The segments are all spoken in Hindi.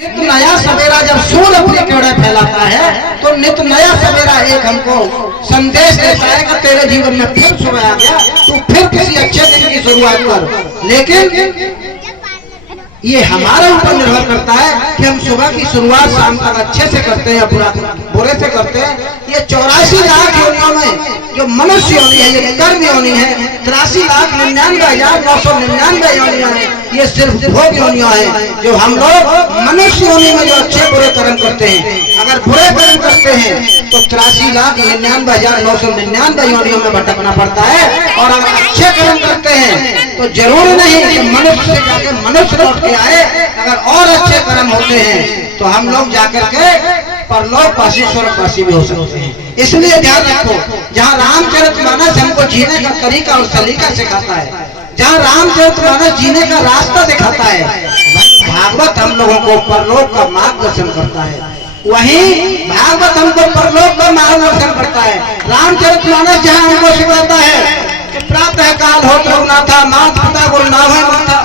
नित नया सवेरा जब सूर्य अपनी किरणें फैलाता है तो नित नया सवेरा एक हमको संदेश देता है कि तेरे जीवन में फिर सुबह आ गया, तू फिर किसी अच्छे दिन की शुरुआत कर। लेकिन ये हमारे ऊपर निर्भर करता है कि हम सुबह की शुरुआत शाम तक अच्छे से करते हैं या बुरे से करते हैं। ये 84 लाख योनियों में जो मनुष्य योनि है, ये कर्म योनि है, 83,99,999 योनियां हैं, ये सिर्फ भोग योनियां हैं। जो हम लोग मनुष्य योनि में जो अच्छे बुरे कर्म करते हैं, अगर बुरे कर्म करते हैं तो 83,99,999 योनियों में भटकना पड़ता है। और अगर अच्छे कर्म करते हैं तो जरूर नहीं कि मनुष्य से जाके मनुष्य लौट के आए। अगर और अच्छे कर्म होते हैं तो हम लोग जाकर के परलोकवासी स्वर्गवासी भी हो सकते हैं। इसलिए ध्यान रखो, जहाँ रामचरितमानस हमको जीने का तरीका और सलीका सिखाता है, जहाँ रामचरितमानस जीने का रास्ता दिखाता है, भागवत हम लोगों को परलोक का मार्गदर्शन करता है। वहीं भागवत हमको परलोक का मार्गदर्शन करता है। रामचरितमानस जहाँ हमको सिखाता है कि प्रातः काल हो रघुनाथा, माता पिता गुरु नाम है माता,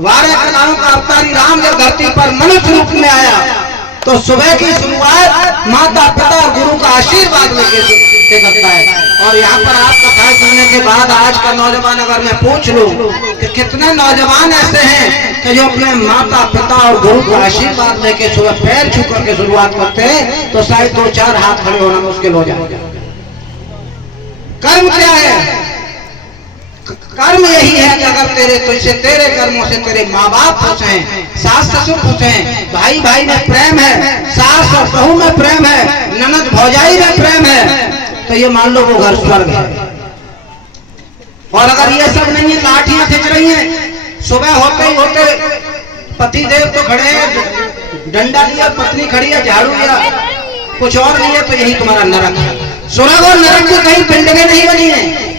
12 कलाओं का अवतारी राम जब धरती पर मनुष्य रूप में आया तो सुबह की शुरुआत माता पिता गुरु का आशीर्वाद लेके करता है। और यहाँ पर आप कथा सुनने के बाद आज का नौजवान अगर मैं पूछ लूं कि कितने नौजवान ऐसे हैं कि जो अपने माता पिता और गुरु का आशीर्वाद लेके सुबह पैर छू करके शुरुआत करते हैं, तो शायद 2-4 हाथ खड़े होना मुश्किल हो जाएगा। कर्म क्या है? कर्म यही है कि अगर तेरे कर्मों से तेरे माँ बाप खुश हैं, सास ससुर खुश हैं, भाई भाई में प्रेम है, सास और बहू में प्रेम है, ननद भौजाई में प्रेम है, तो ये मान लो वो घर स्वर्ग है। और अगर ये सब नहीं है, लाठियां खींच रही हैं, सुबह होते ही होते पति देव तो खड़े हैं, डंडा लिया, पत्नी खड़ी है, झाड़ू लिया, कुछ और नहीं है, तो यही तुम्हारा नरक है। स्वर्ग और नरक की कहीं बिल्डिंगें नहीं बनी है,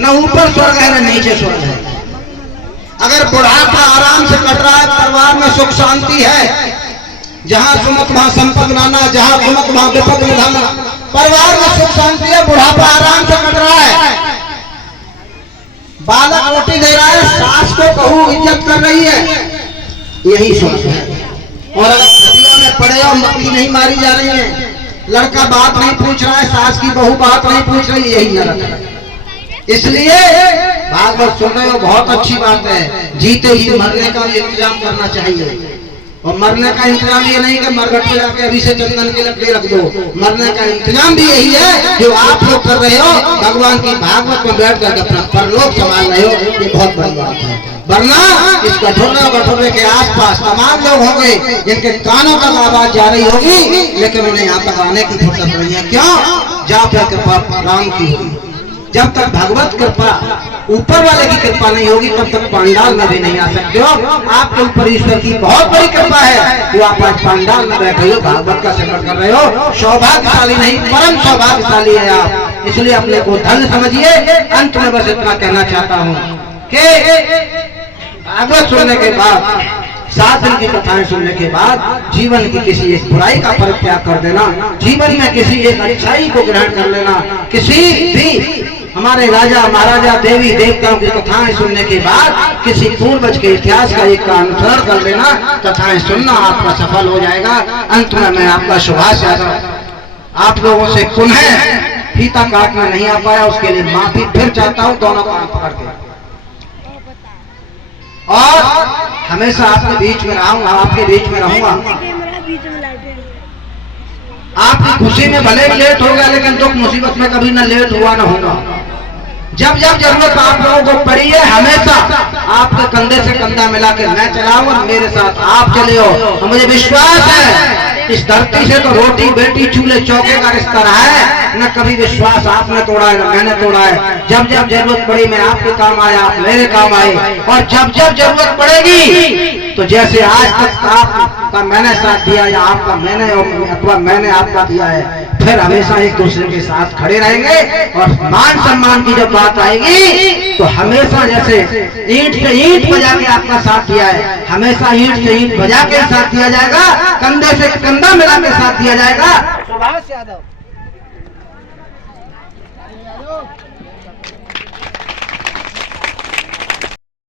न ऊपर स्वर्ग है न नीचे स्वर्ग है। अगर बुढ़ापा आराम से कट रहा है, परिवार में सुख शांति है, जहां सुमत वहां संपद नाना, जहां सुमत वहां विपद निधाना, परिवार में सुख शांति है, बुढ़ापा आराम से कट रहा है, बालक रोटी दे रहा है, सास को बहू इज्जत कर रही है, यही स्वर्ग है। और अगर नदियों में पड़े और मक्खी नहीं मारी जा रही है, लड़का बात नहीं पूछ रहा है, सास की बहू बात नहीं पूछ रही, यही नरक है। इसलिए भागवत सुन रहे हो, बहुत अच्छी बात है। जीते ही मरने का भी इंतजाम करना चाहिए। और मरने का इंतजाम ये नहीं कि मरघट पे जाके अभी से चंदन की लकड़ी रख दो। मरने का इंतजाम भी यही है जो आप लोग कर रहे हो, भगवान की भागवत में बैठ करके अपना परलोक संभाल रहे हो, ये बहुत बड़ी बात है। वरना इस कठोरे के आसपास तमाम लोग होंगे जिनके कानों तक आवाज जा रही होगी, लेकिन उन्हें यहाँ तक आने की फुर्सत नहीं है। क्यों? जब तक कृपा राम की होगी, जब तक भगवत कृपा ऊपर वाले की कृपा नहीं होगी, तब तक पांडाल में भी नहीं आ सकते हो। आपके ऊपर ईश्वर की बहुत बड़ी कृपा है, वो आप आज पांडाल में बैठे हो, भागवत का सेवन कर रहे हो। सौभाग्यशाली नहीं, परम सौभाग्यशाली है आप। इसलिए अपने को धन्य समझिए। अंत में बस इतना कहना चाहता हूँ कि भागवत सुनने के बाद, 7 दिन की कथाएं सुनने के बाद जीवन की किसी एक बुराई का परित्याग कर देना, जीवन में किसी एक अच्छाई को ग्रहण कर लेना। किसी भी हमारे राजा महाराजा देवी देवताओं की कथाएं सुनने के बाद किसी पूर्वज के इतिहास का एक का अनुसरण कर लेना, कथाएं सुनना आपका सफल हो जाएगा। अंत में मैं आपका सुभाष यादव आप लोगों से पुनः फीता काटना नहीं आ पाया, उसके लिए माफी फिर चाहता हूँ दोनों को पकड़ के। और हमेशा आपके बीच में रहूंगा, आपके बीच में रहूंगा। आपकी खुशी में भले ही लेट हो गया, लेकिन दुख मुसीबत में कभी ना लेट हुआ ना होगा। जब जब जरूरत आप लोगों को पड़ी है, हमेशा आपके कंधे से कंधा मिला के मैं चलाऊं और मेरे साथ आप चले हो। और मुझे विश्वास है इस धरती से तो रोटी बेटी चूल्हे चौके का रिश्ता रहा है, न कभी विश्वास आपने तोड़ा है न मैंने तोड़ा है। जब जब जरूरत पड़ी मैं आपके काम आया, आप मेरे काम आए, और जब जब जरूरत पड़ेगी तो जैसे आज तक आपका मैंने साथ दिया या आपका मैंने अथवा मैंने आपका दिया है, फिर हमेशा एक दूसरे के साथ खड़े रहेंगे। और मान सम्मान की जब बात आएगी तो हमेशा जैसे ईंट से ईंट बजा के आपका साथ दिया है, हमेशा ईंट से ईंट बजा के साथ दिया जाएगा, कंधे से कंधा मिला के साथ दिया जाएगा। सुभाष यादव।